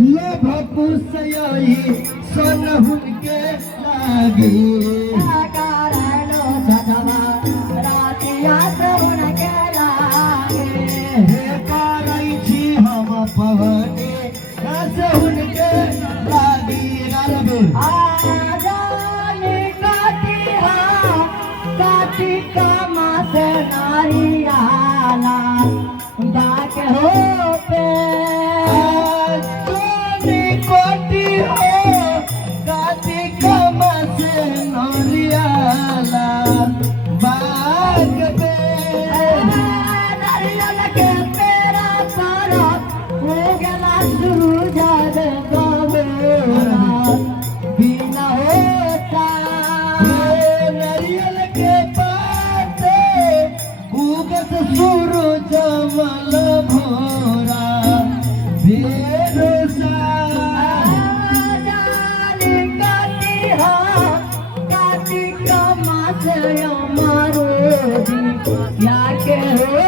लोभपुसयी सन हुनके लागे कारणो सधवा रातियात हुनके लागे हे कारै छी हम पवने रस हुनके लागी गारबे आजानी काटी कमास नारियाला डाके हो पे जोनी कोटी हो काटी कमस नरियाला बाग पे नारियल के पेरा सारा हो गला सूरज गबोरा बिना होता नरियल के पाते उगत सूरज मल भोरा भेरोसा जाने काटी कमास मारो दी या के हो